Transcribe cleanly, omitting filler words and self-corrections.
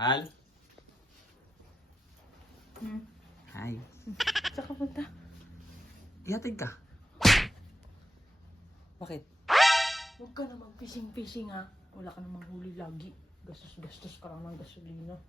Hal? Hmm. Hi. Saan ka punta? Ihatid ka. Bakit? Huwag ka na mag-fishing-fishing ha. Wala ka namang huli lagi. Gastos-gastos ka lang ng gasolina.